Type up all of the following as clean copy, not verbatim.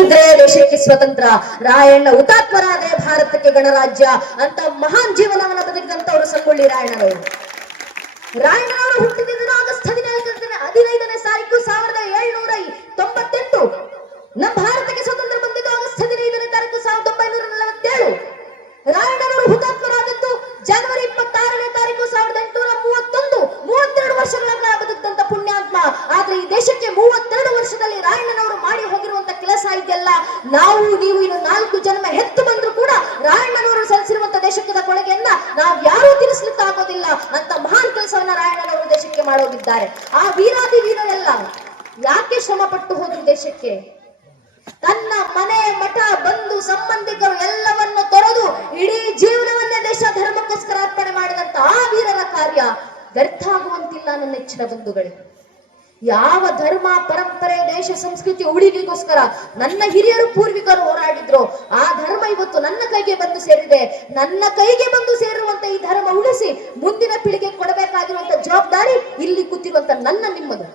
ಹುಟ್ಟಿದ್ರೆ ದೇಶಕ್ಕೆ ಸ್ವತಂತ್ರ, ರಾಯಣ್ಣ ಹುತಾತ್ಮರಾದ್ರೆ ಭಾರತಕ್ಕೆ ಗಣರಾಜ್ಯ ಅಂತ ಮಹಾನ್ ಜೀವನವನ್ನು ಬದುಕಿದಂತವರು ಸಂಗೊಳ್ಳಿ ರಾಯಣ್ಣನವರು. ರಾಯಣ್ಣನವರು ಹುಟ್ಟಿದ ಆಗಸ್ಟ್ 15ನೇ ತಾರೀಕು 1798. ನಮ್ಮ ಭಾರತಕ್ಕೆ ಸ್ವತಂತ್ರ ಬಂದಿದ್ದು ಆಗಸ್ಟ್ 15ನೇ ತಾರೀಕು 1947. ರಾಯಣ್ಣನವರು ಹುತಾತ್ಮರಾದದ್ದು ಜನವರಿ 26ನೇ ತಾರೀಕು 1831. 32 ವರ್ಷಗಳ ಕಾಲ ಬದುಕಿದಂತ ಪುಣ್ಯಾತ್ಮ. ಆದ್ರೆ ಈ ದೇಶಕ್ಕೆ 32 ವರ್ಷದಲ್ಲಿ ರಾಯಣ್ಣನವರು ಮಾಡಿ ಹೋಗಿರುವಂತ ಕೆಲಸ ಇದೆಯಲ್ಲ, ನಾವು ನೀವು ಇನ್ನು 4 ಜನ್ಮ ಹೆತ್ತು ಬಂದ್ರು ಕೂಡ ರಾಯಣ್ಣನವರು ಸಲ್ಲಿಸಿರುವಂತ ದೇಶಕ್ಕೆ ಕೊಡುಗೆಯನ್ನ ನಾವು ಯಾರೂ ತಿಳಿಸ್ಲಿಕ್ಕೆ ಆಗೋದಿಲ್ಲ ಅಂತ ಮಹಾನ್ ಕೆಲಸವನ್ನ ರಾಯಣ್ಣನವರು ದೇಶಕ್ಕೆ ಮಾಡೋಗಿದ್ದಾರೆ. ಆ ವೀರಾದಿ ವೀರರೆಲ್ಲ ಯಾಕೆ ಶ್ರಮ ಪಟ್ಟು ಹೋದ್ರು ದೇಶಕ್ಕೆ? ತನ್ನ ಮನೆ ಮಠ ಬಂಧು ಸಂಬಂಧಿಕರು ಎಲ್ಲವನ್ನು ತೊರೆದು ಇಡೀ ಜೀವನವನ್ನೇ ದೇಶ ಧರ್ಮಕ್ಕೋಸ್ಕರ ಅರ್ಪಣೆ ಮಾಡಿದಂತ ಆ ವೀರರ ಕಾರ್ಯ ವ್ಯರ್ಥ ಆಗುವಂತಿಲ್ಲ ನನ್ನ ನೆಚ್ಚಿನ ಬಂಧುಗಳೇ. ಯಾವ ಧರ್ಮ ಪರಂಪರೆ ದೇಶ ಸಂಸ್ಕೃತಿ ಉಳಿಗೆಗೋಸ್ಕರ ನನ್ನ ಹಿರಿಯರು ಪೂರ್ವಿಕರು ಹೋರಾಡಿದ್ರು, ಆ ಧರ್ಮ ಇವತ್ತು ನನ್ನ ಕೈಗೆ ಬಂದು ಸೇರಿದೆ. ನನ್ನ ಕೈಗೆ ಬಂದು ಸೇರಿರುವಂತ ಈ ಧರ್ಮ ಉಳಿಸಿ ಮುಂದಿನ ಪೀಳಿಗೆ ಕೊಡಬೇಕಾಗಿರುವಂತ ಜವಾಬ್ದಾರಿ ಇಲ್ಲಿ ಕೂತಿರುವಂತ ನನ್ನ ನಿಮ್ಮದು.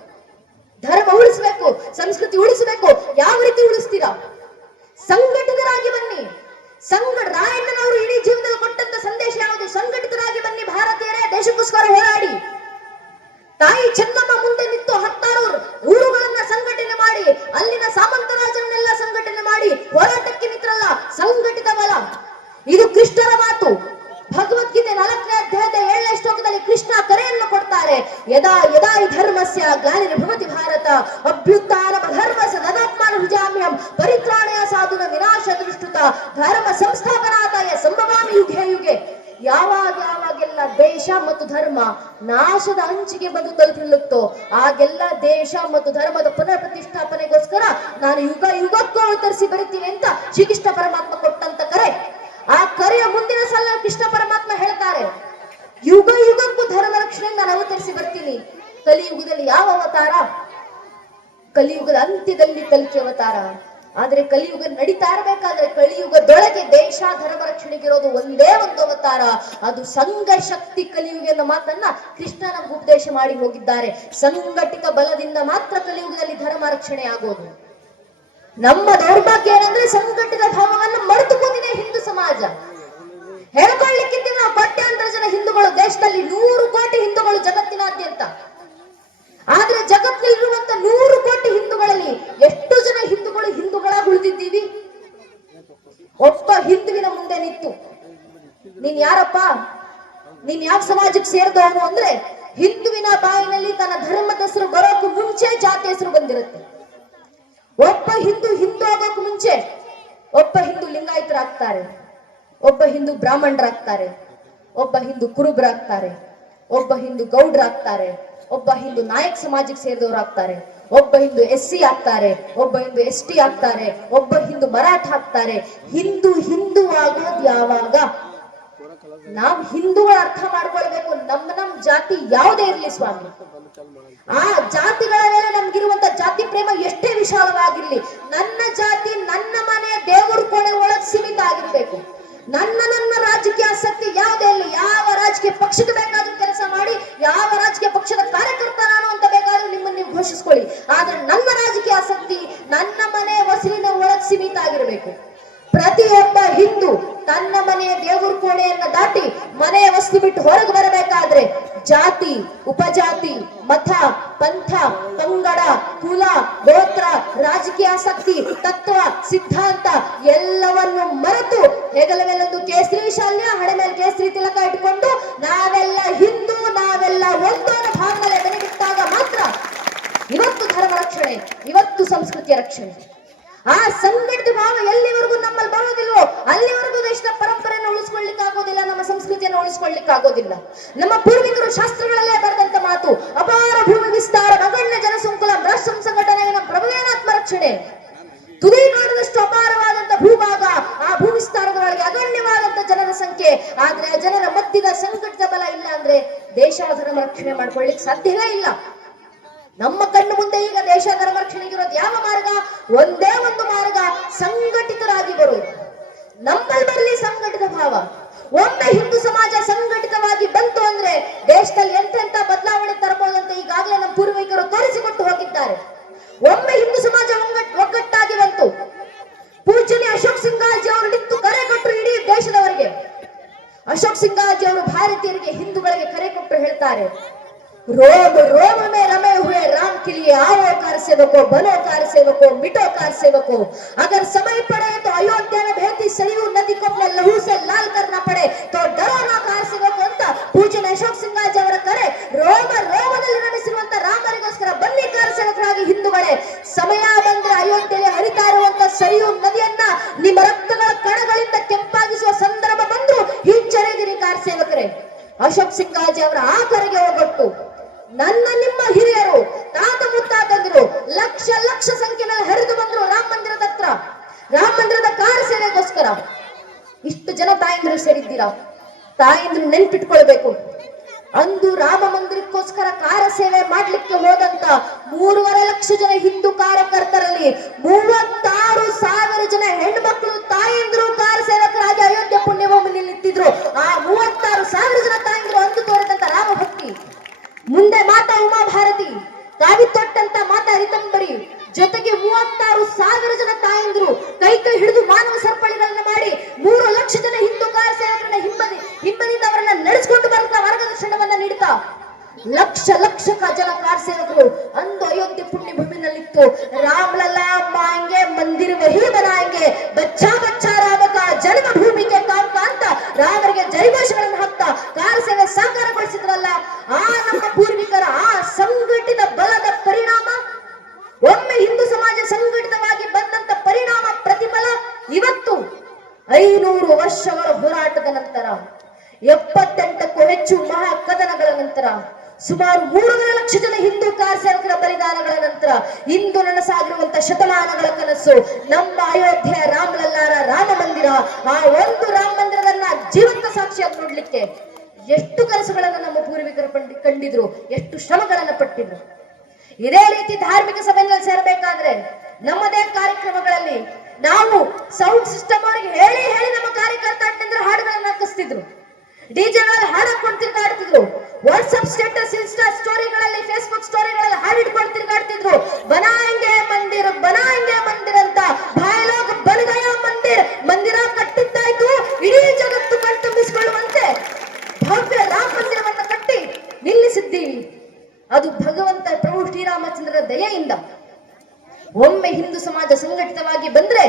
ಧರ್ಮ ಉಳಿಸಬೇಕು, ಸಂಸ್ಕೃತಿ ಉಳಿಸಬೇಕು. ಯಾವ ರೀತಿ ಉಳಿಸ್ತೀರಾ? ಸಂಘಟಿತರಾಗಿ ಬನ್ನಿ. ರಾಯಣ್ಣನವರು ಇಡೀ ಜೀವನದಲ್ಲಿ ಕೊಟ್ಟಂತ ಸಂದೇಶ ಯಾವುದು? ಸಂಘಟಿತರಾಗಿ ಬನ್ನಿ ಭಾರತೀಯರೇ, ದೇಶಕ್ಕೋಸ್ಕರ ಹೋರಾಡಿ. ತಾಯಿ ಚೆನ್ನಮ್ಮ ಮುಂದೆ ನಿಂತು 16 ಊರುಗಳನ್ನ ಸಂಘಟನೆ ಮಾಡಿ, ಅಲ್ಲಿನ ಸಾಮಂತರಾಜರನ್ನೆಲ್ಲ ಸಂಘಟನೆ ಮಾಡಿ ಹೋರಾಟಕ್ಕೆ ನಿಂತ್ರಲ್ಲ. ಸಂಘಟಿತ ಬಲ ಇದು ಕೃಷ್ಣರ ಮಾತು. ಭಗವದ್ಗೀತೆ 4ನೇ ಅಧ್ಯಾಯದ 7ನೇ ಶ್ಲೋಕದಲ್ಲಿ ಕೃಷ್ಣ ಕರೆಯನ್ನು ಕೊಡ್ತಾರೆ. ಯದಾ ಯದಾ ಹಿ ಧರ್ಮಸ್ಯ ಗ್ಲಾನಿರ್ಭವತಿ ಭಾರತ ಅಭ್ಯುತ್ಥಾನಂ ಧರ್ಮಸ್ಯ ತದಾತ್ಮಾನಮೃಜಾಮ್ಯಹಂ ಪರಿತ್ರಾಣಾಯ ಸಾಧುನ ವಿನಾಶ ದೃಷ್ಟುತ ಧರ್ಮ ಸಂಸ್ಥಾಪನಾರ್ಥಾಯ ಸಂಭವಾಮಿ ಯುಗೆ ಯುಗೆ. ಯಾವಾಗೆಲ್ಲ ದೇಶ ಮತ್ತು ಧರ್ಮ ನಾಶದ ಅಂಚಿಗೆ ಬಂದು ತಲುಪಿರುತ್ತೋ ಆಗೆಲ್ಲ ದೇಶ ಮತ್ತು ಧರ್ಮದ ಪುನರ್ ಪ್ರತಿಷ್ಠಾಪನೆಗೋಸ್ಕರ ನಾನು ಯುಗ ಯುಗಕ್ಕೂ ಅವತರಿಸಿ ಬರುತ್ತೀನಿ ಅಂತ ಶ್ರೀಕೃಷ್ಣ ಪರಮಾತ್ಮ ಕೊಟ್ಟಂತ ಕರೆ. ಆ ಕರೆಯ ಮುಂದಿನ ಸಲ ಕೃಷ್ಣ ಪರಮಾತ್ಮ ಹೇಳ್ತಾರೆ, ಯುಗ ಯುಗಕ್ಕೂ ಧರ್ಮ ರಕ್ಷಣೆ ನಾನು ಅವತರಿಸಿ ಬರ್ತೀನಿ. ಕಲಿಯುಗದಲ್ಲಿ ಯಾವ ಅವತಾರ? ಕಲಿಯುಗದ ಅಂತ್ಯದಲ್ಲಿ ಕಲಿಕೆ ಅವತಾರ. ಆದ್ರೆ ಕಲಿಯುಗ ನಡೀತಾ ಇರಬೇಕಾದ್ರೆ ಕಲಿಯುಗದೊಳಗೆ ದೇಶ ಧರ್ಮ ರಕ್ಷಣೆಗಿರೋದು ಒಂದೇ ಒಂದು ಅವತಾರ, ಅದು ಸಂಘ ಶಕ್ತಿ ಕಲಿಯುಗ ಎನ್ನುವ ಮಾತನ್ನ ಕೃಷ್ಣ ನಮ್ಗೆ ಉಪದೇಶ ಮಾಡಿ ಹೋಗಿದ್ದಾರೆ. ಸಂಘಟಿತ ಬಲದಿಂದ ಮಾತ್ರ ಕಲಿಯುಗದಲ್ಲಿ ಧರ್ಮ ರಕ್ಷಣೆ ಆಗೋದು. ನಮ್ಮ ದೌರ್ಭಾಗ್ಯ ಏನಂದ್ರೆ ಸಂಘಟಿತ ಭಾವವನ್ನು ಮರೆತುಕೊಂಡಿದೆ ಹಿಂದೂ ಸಮಾಜ. ಹೇಳ್ಕೊಳ್ಳಿಕ್ಕಿದ್ದೀವಿ ನಾವು ಕೋಟ್ಯಾಂತರ ಜನ ಹಿಂದೂಗಳು ದೇಶದಲ್ಲಿ, 100 ಕೋಟಿ ಹಿಂದೂಗಳು ಜಗತ್ತಿನಾದ್ಯಂತ. ಆದ್ರೆ ಜಗತ್ತಿನಲ್ಲಿರುವಂತ 100 ಕೋಟಿ ಹಿಂದೂಗಳಲ್ಲಿ ಎಷ್ಟು ಜನ ಹಿಂದೂಗಳಾಗಿ ಉಳಿದಿದ್ದೀವಿ? ಒಬ್ಬ ಹಿಂದುವಿನ ಮುಂದೆ ನಿಂತು ನೀನ್ ಯಾರಪ್ಪ, ನೀನ್ ಯಾವ ಸಮಾಜಕ್ಕೆ ಸೇರಿದವನು ಅಂದ್ರೆ ಹಿಂದುವಿನ ಬಾಯಿನಲ್ಲಿ ತನ್ನ ಧರ್ಮದ ಹೆಸರು ಬರೋಕು ಮುಂಚೆ ಜಾತಿ ಹೆಸರು ಬಂದಿರುತ್ತೆ. ಒಬ್ಬ ಹಿಂದೂ ಆಗೋಕು ಮುಂಚೆ ಒಬ್ಬ ಹಿಂದೂ ಲಿಂಗಾಯತರಾಗ್ತಾರೆ, ಒಬ್ಬ ಹಿಂದೂ ಬ್ರಾಹ್ಮಣರಾಗ್ತಾರೆ, ಒಬ್ಬ ಹಿಂದೂ ಕುರುಬರಾಗ್ತಾರೆ, ಒಬ್ಬ ಹಿಂದೂ ಗೌಡ್ರಾಗ್ತಾರೆ, ಒಬ್ಬ ಹಿಂದೂ ನಾಯಕ್ ಸಮಾಜಕ್ಕೆ ಸೇರಿದವರಾಗ್ತಾರೆ, ಒಬ್ಬ ಹಿಂದೂ SC ಆಗ್ತಾರೆ, ಒಬ್ಬ ಹಿಂದೂ ST ಆಗ್ತಾರೆ, ಒಬ್ಬ ಹಿಂದೂ ಮರಾಠ ಆಗ್ತಾರೆ. ಹಿಂದೂ ಆಗೋದು ಯಾವಾಗ? ನಾವು ಹಿಂದೂಗಳ ಅರ್ಥ ಮಾಡ್ಕೊಳ್ಬೇಕು. ನಮ್ಮ ಜಾತಿ ಯಾವುದೇ ಇರ್ಲಿ ಸ್ವಾಮಿ, ಆ ಜಾತಿಗಳ ಮೇಲೆ ನಮ್ಗಿರುವಂತ ಜಾತಿ ಪ್ರೇಮ ಎಷ್ಟೇ ವಿಶಾಲವಾಗಿರ್ಲಿ, ನನ್ನ ಜಾತಿ ನನ್ನ ಮನೆಯ ದೇವರ ಕೋಣೆ ಒಳಗೆ ಸೀಮಿತ ಆಗಿರ್ಬೇಕು. ನನ್ನ ರಾಜಕೀಯ ಆಸಕ್ತಿ ಯಾವುದೇ ಇರಲಿ, ಯಾವ ರಾಜಕೀಯ ಪಕ್ಷಕ್ಕೆ ಬೇಕಾದ್ರೂ ಕೆಲಸ ಮಾಡಿ, ಯಾವ ರಾಜಕೀಯ ಪಕ್ಷದ ಕಾರ್ಯಕರ್ತ ನಾನು ಅಂತ ಬೇಕಾದ್ರೂ ನಿಮ್ಮನ್ನು ನೀವು ಘೋಷಿಸ್ಕೊಳ್ಳಿ. ಆದ್ರೆ ನನ್ನ ರಾಜಕೀಯ ಆಸಕ್ತಿ ನನ್ನ ಮನೆ ಹೊಸಲಿನ ಒಳಗೆ ಸೀಮಿತ ಆಗಿರ್ಬೇಕು. ಪ್ರತಿಯೊಬ್ಬ ಹಿಂದೂ ತನ್ನ ಮನೆಯ ದೇವರ ಕೋಣೆಯನ್ನ ದಾಟಿ ಮನೆಯ ವಸ್ತು ಬಿಟ್ಟು ಹೊರಗೆ ಬರಬೇಕಾದ್ರೆ ಜಾತಿ, ಉಪಜಾತಿ, ಮತ, ಪಂಥ, ಪಂಗಡ, ಕುಲ, ಗೋತ್ರ, ರಾಜಕೀಯ ಆಸಕ್ತಿ, ತತ್ವ, ಸಿದ್ಧಾಂತ ಎಲ್ಲವನ್ನು ಮರೆತು ಹೆಗಲ ಮೇಲೊಂದು ಕೇಸರಿ ಶಾಲ್ಯ, ಹಣೆ ಮೇಲೆ ಕೇಸರಿ ತಿಲಕ ಇಟ್ಕೊಂಡು ನಾವೆಲ್ಲ ಹಿಂದೂ, ನಾವೆಲ್ಲ ಒಂದು ಅನ್ನೋ ಭಾವನೆ ಬೆನೆಗಿಟ್ಟಾಗ ಮಾತ್ರ ಇವತ್ತು ಧರ್ಮ ರಕ್ಷಣೆ, ಇವತ್ತು ಸಂಸ್ಕೃತಿಯ ರಕ್ಷಣೆ. ಆ ಸಂಘಟಿತ ಭಾವ ಎಲ್ಲಿವರೆಗೂ ನಮ್ಮಲ್ಲಿ ಬರೋದಿಲ್ವೋ ಅಲ್ಲಿವರೆಗೂ ದೇಶದ ಪರಂಪರೆಯನ್ನು ಉಳಿಸ್ಕೊಳ್ಳಿಕ್ಕೆ ಆಗೋದಿಲ್ಲ, ನಮ್ಮ ಸಂಸ್ಕೃತಿಯನ್ನು ಉಳಿಸ್ಕೊಳ್ಳಿಕ್ಕೆ ಆಗೋದಿಲ್ಲ. ನಮ್ಮ ಪೂರ್ವಿಕರು ಶಾಸ್ತ್ರಗಳಲ್ಲೇ ಬರೆದಂತ ಮಾತು, ಅಪಾರ ಭೂಮಿ ವಿಸ್ತಾರ ಅಗಣ್ಯ ಜನಸಂಕುಲ ರಾಷ್ಟ್ರ ಸಂಘಟನೆಯ ನಮ್ಮ ಪ್ರಭುವೇನಾತ್ಮ ರಕ್ಷಣೆ. ತುದಿಗಾಡದಷ್ಟು ಅಪಾರವಾದಂತ ಭೂಭಾಗ, ಆ ಭೂವಿಸ್ತಾರದೊಳಗೆ ಅಗಣ್ಯವಾದಂತ ಜನರ ಸಂಖ್ಯೆ. ಆದ್ರೆ ಆ ಜನರ ಮಧ್ಯದ ಸಂಘಟಿತ ಬಲ ಇಲ್ಲ ಅಂದ್ರೆ ದೇಶ ಧರ್ಮ ರಕ್ಷಣೆ ಮಾಡ್ಕೊಳ್ಳಿಕ್ಕೆ ಸಾಧ್ಯವೇ ಇಲ್ಲ. ನಮ್ಮ ಕಣ್ಣು ಮುಂದೆ ಈಗ ದೇಶ ಧರ್ಮ ರಕ್ಷಣೆಗಿರೋದು ಯಾವ ಮಾರ್ಗ? ಒಂದೇ ಒಂದು ಮಾರ್ಗ, ಸಂಘಟಿತರಾಗಿ ಬರುವುದು. ನಮ್ಮಲ್ಲಿ ಬರಲಿ ಸಂಘಟಿತ ಭಾವ. ಒಮ್ಮೆ ಹಿಂದೂ ಸಮಾಜ ಸಂಘಟಿತವಾಗಿ ಬಂತು ಅಂದ್ರೆ ದೇಶದಲ್ಲಿ ಎಂತೆಂತ ಬದಲಾವಣೆ ತರಬಹುದು ಅಂತ ಈಗಾಗಲೇ ನಮ್ಮ ಪೂರ್ವಿಕರು ತೋರಿಸಿಕೊಟ್ಟು ಹೋಗಿದ್ದಾರೆ. ಒಮ್ಮೆ ಹಿಂದೂ ಸಮಾಜ ಒಗ್ಗಟ್ಟಾಗಿ ಬಂತು, ಭಾರತೀಯರಿಗೆ ಹಿಂದೂಗಳಿಗೆ ಕರೆ ಕೊಟ್ಟು ಹೇಳ್ತಾರೆ, रोम रोम में रमे हुए राम के लिए आओ कार सेवको, बनो कार सेवको, मिटो कार सेवको। अगर समय पड़े तो अयोध्या में बहती सरयू नदी को अपने लहू से लाल करना पड़े तो डरो ना कार सेवको ಅಂತ ಪೂಜ್ಯ ಅಶೋಕ್ ಸಿಂಗಾಜಿ ಅವರ ಕರೆ ರೋಮ ರೋಮದಲ್ಲಿ ರಮಿಸಿರುವಂತ ರಾಮರಿಗೋಸ್ಕರ ಬನ್ನಿ ಕಾರ ಸೇವಕರಾಗಿ ಹಿಂದೂಗಳೇ, ಸಮಯ ಬಂದ್ರೆ ಅಯೋಧ್ಯೆಯಲ್ಲಿ ಹರಿತಾ ಇರುವಂತ ಸರಿಯು ನದಿಯನ್ನ ನಿಮ್ಮ ರಕ್ತಗಳ ಕಣಗಳಿಂದ ಕೆಂಪಾಗಿಸುವ ಸಂದರ್ಭ ಬಂದ್ರು ಹಿಂಜರಿದಿರಿ ಕಾರ ಸೇವಕರೇ. ಅಶೋಕ್ ಸಿಂಗಾಜಿ ಅವರ ಆ ಕರೆಗೆ ಹೋಗೊಟ್ಟು ನನ್ನ ನಿಮ್ಮ ಹಿರಿಯರು ತಾತ ಮುತ್ತಾತಂದಿರು ಲಕ್ಷ ಲಕ್ಷ ಸಂಖ್ಯೆಯಲ್ಲಿ ಹರಿದು ಬಂದ್ರು ರಾಮ ಮಂದಿರದ ಹತ್ರ, ರಾಮ ಮಂದಿರದ ಕಾರ ಸೇವೆಗೋಸ್ಕರ. ಇಷ್ಟು ಜನ ತಾಯಂದ್ರು ಸೇರಿದ್ದೀರಾ, ತಾಯಂದ್ರು ನೆನ್ಪಿಟ್ಕೊಳ್ಬೇಕು. ಅಂದು ರಾಮ ಮಂದಿರಕ್ಕೋಸ್ಕರ ಕಾರ ಸೇವೆ ಮಾಡ್ಲಿಕ್ಕೆ ಹೋದಂತ 3.5 ಲಕ್ಷ ಜನ ಹಿಂದೂ ಕಾರ್ಯಕರ್ತರಲ್ಲಿ 36,000 ಜನ ಹೆಣ್ಮಕ್ಳು ತಾಯಂದ್ರು ಕಾರ ಸೇವಕರಾಗಿ ಅಯೋಧ್ಯೆ ಪುಣ್ಯಭೂಮಿಯಲ್ಲಿ ನಿಂತಿದ್ರು. ಆ 36,000 ಜನ ತಾಯಂದ್ರು ಅಂದು ತೋರಿದಂತ ರಾಮ ಭಕ್ತಿ, ಮುಂದೆ ಮಾತಾ ಉಮಾ ಭಾರತಿ, ಕಾವಿ ತೊಟ್ಟಂತ ಮಾತಾ ರಿತಂಬರಿ, ಜೊತೆಗೆ 36,000 ಜನ ತಾಯಂದ್ರು ಕೈ ಕೈ ಹಿಡಿದು ಮಾನವ ಸರಪಳಿಗಳನ್ನ ಮಾಡಿ 3 ಲಕ್ಷ ಜನ ಹಿಂದೂ ಕಾರ ಸೇವಕರನ್ನ ಹಿಂಬದಿಯಿಂದ ಅವರನ್ನ ನಡೆಸಿಕೊಂಡು ಬರ್ತಾ ಮಾರ್ಗದರ್ಶನವನ್ನ ನೀಡುತ್ತಾ ಲಕ್ಷ ಲಕ್ಷ ಜನ ಕಾರ ಸೇವಕರು ಅಂದು ಅಯೋಧ್ಯೆ ಪುಣ್ಯ ಭೂಮಿನಲ್ಲಿತ್ತು. ರಾಮಲಲ್ಲಾ ಮಾಂಗೆ ಮಂದಿರ ವಹಿ ಬನಾಯಂಗೆ, ಬಚ್ಚಾ ಬಚ್ಚಾ ರಾಮ ಕಾ ಜನ್ಮ ಭೂಮಿಗೆ ಕಾಮ್ ಅಂತ ರಾಮರಿಗೆ ಜೈಘೋಷಗಳನ್ನು ಹಾಕ್ತಾ ಕಾರ ಸೇವೆ ಸಾಕಾರಗೊಳಿಸಿದ್ರಲ್ಲ. ಆ ನಮ್ಮ ಪೂರ್ವಿಕರ ಆ ಸಂಘಟಿತ ಬಲದ ಪರಿಣಾಮ, ಒಮ್ಮೆ ಹಿಂದೂ ಸಮಾಜ ಸಂಘಟಿತವಾಗಿ ಬಂದಂತ ಪರಿಣಾಮ ಪ್ರತಿಫಲ ಇವತ್ತು 500 ವರ್ಷಗಳ ಹೋರಾಟದ ನಂತರ, 78ಕ್ಕೂ ಹೆಚ್ಚು ಮಹಾ ಕದನಗಳ ನಂತರ, ಸುಮಾರು 3.5 ಲಕ್ಷ ಜನ ಹಿಂದೂ ಕಾರ ಸೇವಕರ ಬಲಿದಾನಗಳ ನಂತರ ಇಂದು ನನಸಾಗಿರುವಂತ ಶತಮಾನಗಳ ಕನಸು ನಮ್ಮ ಅಯೋಧ್ಯೆಯ ರಾಮಲಲ್ಲಾರ ರಾಮ ಮಂದಿರ. ಆ ಒಂದು ರಾಮ ಮಂದಿರದನ್ನ ಜೀವಂತ ಸಾಕ್ಷಿಯಾಗಿ ನೋಡ್ಲಿಕ್ಕೆ ಎಷ್ಟು ಕನಸುಗಳನ್ನ ನಮ್ಮ ಪೂರ್ವಿಕರು ಕಂಡಿದ್ರು, ಎಷ್ಟು ಶ್ರಮಗಳನ್ನ ಪಟ್ಟಿದ್ರು. ಇದೇ ರೀತಿ ಧಾರ್ಮಿಕ ಸಭೆಗಳಲ್ಲಿ ಸೇರಬೇಕಾದ್ರೆ ನಮ್ಮದೇ ಕಾರ್ಯಕ್ರಮಗಳಲ್ಲಿ ನಾವು ಸೌಂಡ್ ಸಿಸ್ಟಮ್ ಅವರಿಗೆ ಹೇಳಿ ಹೇಳಿ ನಮ್ಮ ಕಾರ್ಯಕರ್ತ ಹಾಡುಗಳನ್ನ ಹಾಕಿಸ್ತಿದ್ರು, ಡಿಜೆಗಳಲ್ಲಿ ಹಾಡು ಹಾಕೊಂಡು ತಿರ್ಗಾಡ್ತಿದ್ರು, ವಾಟ್ಸ್ಆಪ್ ಸ್ಟೇಟಸ್, ಇನ್ಸ್ಟಾ ಸ್ಟೋರಿಗಳಲ್ಲಿ, ಫೇಸ್ಬುಕ್ ಸ್ಟೋರಿಗಳಲ್ಲಿ ಹಾಡು ಹಿಡ್ಕೊಂಡು ತಿರ್ಗಾಡ್ತಿದ್ರು. ಬನಾಯಂಗೆ ಮಂದಿರ ಬನಾಯಂಗೆ ಮಂದಿರ ಅಂತ ಬಾಯಲೋಗ ಬನಗಯ ಮಂದಿರ ಕಟ್ಟಿದ್ದಾಯ್ತು, ಇಡೀ ಜಗತ್ತು ಕಣ್ತುಂಬಿಸಿಕೊಳ್ಳುವಂತೆ ಭವ್ಯ ರಾಮ ಮಂದಿರವನ್ನ ಕಟ್ಟಿ ನಿಲ್ಲಿಸಿದ್ದೀವಿ. ಅದು ಭಗವಂತ ಪ್ರಭು ಶ್ರೀರಾಮಚಂದ್ರರ ದಯೆಯಿಂದ. ಒಮ್ಮೆ ಹಿಂದೂ ಸಮಾಜ ಸಂಘಟಿತವಾಗಿ ಬಂದ್ರೆ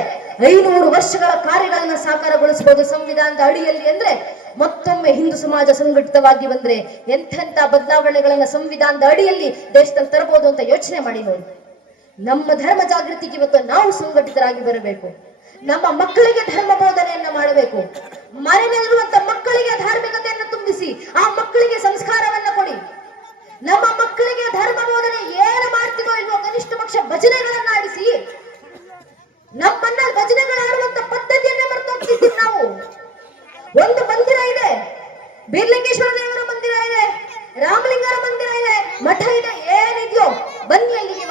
500 ವರ್ಷಗಳ ಕಾರ್ಯಗಳನ್ನ ಸಾಕಾರಗೊಳಿಸಬಹುದು ಸಂವಿಧಾನದ ಅಡಿಯಲ್ಲಿ. ಅಂದ್ರೆ ಮತ್ತೊಮ್ಮೆ ಹಿಂದೂ ಸಮಾಜ ಸಂಘಟಿತವಾಗಿ ಬಂದ್ರೆ ಎಂತೆಂತ ಬದಲಾವಣೆಗಳನ್ನ ಸಂವಿಧಾನದ ಅಡಿಯಲ್ಲಿ ದೇಶದಲ್ಲಿ ತರಬಹುದು ಅಂತ ಯೋಚನೆ ಮಾಡಿ ನೋಡಿ. ನಮ್ಮ ಧರ್ಮ ಜಾಗೃತಿಗೆ ಇವತ್ತು ನಾವು ಸಂಘಟಿತರಾಗಿ ಬರಬೇಕು. ನಮ್ಮ ಮಕ್ಕಳಿಗೆ ಧರ್ಮ ಬೋಧನೆಯನ್ನ ಮಾಡಬೇಕು. ಮನೆಯಲ್ಲಿರುವಂತ ಮಕ್ಕಳಿಗೆ ಧಾರ್ಮಿಕತೆಯನ್ನು ತುಂಬಿಸಿ ಆ ಮಕ್ಕಳಿಗೆ ಸಂಸ್ಕಾರವನ್ನ ಕೊಡಿ. ನಮ್ಮ ಮಕ್ಕಳಿಗೆ ಧರ್ಮ ಬೋಧನೆ ಏನು ಮಾಡ್ತೀವೋ ಇಲ್ವೋ ಕನಿಷ್ಠ ಪಕ್ಷ ಭಜನೆಗಳನ್ನ ಆಡಿಸಿ. ನಮ್ಮನ್ನ ಭಜನೆಗಳು ಆಡುವಂತ ಪದ್ಧತಿಯನ್ನೇ ಮರೆತು ಹೋಗ್ತಿದ್ದೀವಿ ನಾವು. ಒಂದು ಮಂದಿರ ಇದೆ, ಬೀರ್ಲಿಂಗೇಶ್ವರ ದೇವರ ಮಂದಿರ ಇದೆ, ರಾಮಲಿಂಗರ ಮಂದಿರ ಇದೆ, ಮಠ ಇದೆ, ಏನಿದೆಯೋ ಬನ್ನಿ ಅಲ್ಲಿಗೆ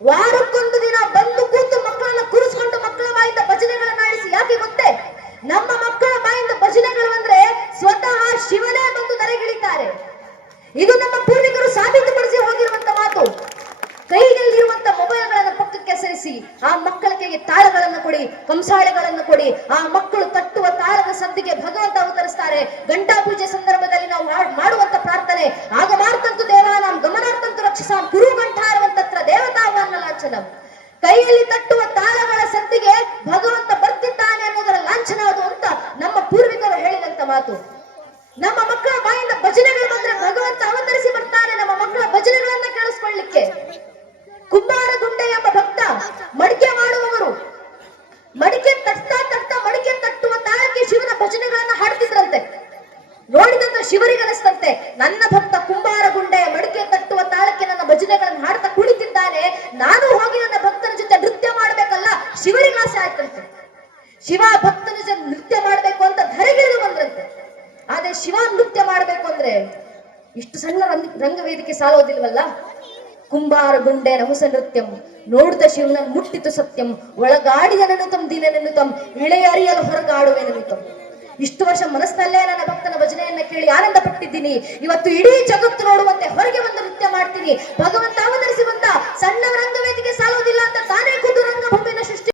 ವಾರಕ್ಕೊಂದು ದಿನ ಬಂದು ಕೂತು ಮಕ್ಕಳನ್ನ ಕೂರಿಸ್ಕೊಂಡು ಮಕ್ಕಳ ಬಾಯಿಂದ ಭಜನೆಗಳನ್ನ ಆಡಿಸಿ. ಯಾಕೆ ಗೊತ್ತೇ? ನಮ್ಮ ಮಕ್ಕಳ ಬಾಯಿಂದ ಭಜನೆಗಳು ಅಂದ್ರೆ ಸ್ವತಃ ಶಿವನೇ ಬಂದು ಧರೆಗಿಳಿತಾರೆ. ಇದು ನಮ್ಮ ಪೂರ್ವಿಕರು ಸಾಬೀತುಪಡಿಸಿ ಹೋಗಿರುವಂತ ಮಾತು. ಕೈಯಲ್ಲಿರುವಂತ ಮೊಬೈಲ್ಗಳನ್ನು ಪಕ್ಕಕ್ಕೆ ಸರಿಸಿ ಆ ಮಕ್ಕಳ ಕೈಗೆ ತಾಳಗಳನ್ನು ಕೊಡಿ, ಕಂಸಾಳೆಗಳನ್ನು ಕೊಡಿ. ಆ ಮಕ್ಕಳು ತಟ್ಟುವ ತಾಳದ ಸದ್ದಿಗೆ ಭಗವಂತ ಅವತರಿಸ್ತಾರೆ. ಗಂಟಾ ಪೂಜೆ ಸಂದರ್ಭದಲ್ಲಿ ನಾವು ಮಾಡುವಂತ ಪ್ರಾರ್ಥನೆ ಆಗ ಮಾರ್ತಂತು ದೇವಾನಾಂ ಗಮನಾರ್ಥಂತು ರಕ್ಷಸಾಂ ಕುರು ಗಂಟಾರವಂತತ್ರ ದೇವತಾವಾನ್ನ ಲಾಂಛನಂ. ಕೈಯಲ್ಲಿ ತಟ್ಟುವ ತಾಳಗಳ ಸದ್ದಿಗೆ ಭಗವಂತ ಬರ್ತಿದ್ದಾನೆ ಅನ್ನೋದರ ಲಾಂಛನ ಅದು ಅಂತ ನಮ್ಮ ಪೂರ್ವಿಕರು ಹೇಳಿದಂತ ಮಾತು. ನಮ್ಮ ಮಕ್ಕಳ ಬಾಯಿಂದ ಭಜನೆಗಳು ಬಂದ್ರೆ ಭಗವಂತ ಅವತರಿಸಿ ಬರ್ತಾನೆ ನಮ್ಮ ಮಕ್ಕಳ ಭಜನೆಗಳನ್ನ ಕೇಳಿಸ್ಕೊಳ್ಳಿಕ್ಕೆ. ಕುಂಬಾರ ಗುಂಡೆ ಎಂಬ ಭಕ್ತ ಮಡಿಕೆ ಮಾಡುವವರು ಮಡಿಕೆ ಮಡಿಕೆ ತಟ್ಟುವ ತಾಳಕ್ಕೆ ಶಿವನ ಭಜನೆಗಳನ್ನ ಹಾಡ್ತಿದ್ರಂತೆ. ನೋಡಿದಂತ ಶಿವರಿಗನಿಸ್ತಂತೆ, ನನ್ನ ಭಕ್ತ ಕುಂಬಾರ ಗುಂಡೆಯ ಮಡಿಕೆ ತಟ್ಟುವ ತಾಳಕ್ಕೆ ನನ್ನ ಭಜನೆಗಳನ್ನು ಹಾಡ್ತಾ ಕುಳಿತಿದ್ದಾನೆ, ನಾನು ಹೋಗಿ ನನ್ನ ಭಕ್ತನ ಜೊತೆ ನೃತ್ಯ ಮಾಡ್ಬೇಕಲ್ಲ. ಶಿವರಿಗೆ ಆಸೆ ಆಯ್ತಂತೆ, ಶಿವ ಭಕ್ತನ ಜೊತೆ ನೃತ್ಯ ಮಾಡ್ಬೇಕು ಅಂತ ಧರೆಗಿಳಿದು ಬಂದ್ರಂತೆ. ಆದ್ರೆ ಶಿವ ನೃತ್ಯ ಮಾಡ್ಬೇಕು ಅಂದ್ರೆ ಇಷ್ಟು ಸಣ್ಣ ರಂಗವೇದಿಕೆ ಸಾಲೋದಿಲ್ವಲ್ಲ. ಕುಂಬಾರ ಗುಂಡೆನ ಹೊಸ ನೃತ್ಯಂ ನೋಡಿದ ಶಿವನನ್ನು ಮುಟ್ಟಿತು ಸತ್ಯಂ, ಒಳಗಾಡಿದ ನೆನುತಂ ದಿನ ನೆನುತಂ ಇಳೆಯ ಅರಿಯಲು ಹೊರಗಾಡುವೆ ನೆನುತಂ. ಇಷ್ಟು ವರ್ಷ ಮನಸ್ಸಿನಲ್ಲೇ ನನ್ನ ಭಕ್ತನ ಭಜನೆಯನ್ನ ಕೇಳಿ ಆನಂದ ಪಟ್ಟಿದ್ದೀನಿ. ಇವತ್ತು ಇಡೀ ಜಗತ್ತು ನೋಡುವಂತೆ ಹೊರಗೆ ಬಂದು ನೃತ್ಯ ಮಾಡ್ತೀನಿ. ಭಗವಂತ ಅವತರಿಸಿ ಬಂದ ಸಣ್ಣ ರಂಗವೇದಿಕೆ ಸಾಲೋದಿಲ್ಲ ಅಂತ ತಾನೇ ಖುದ್ದು ರಂಗ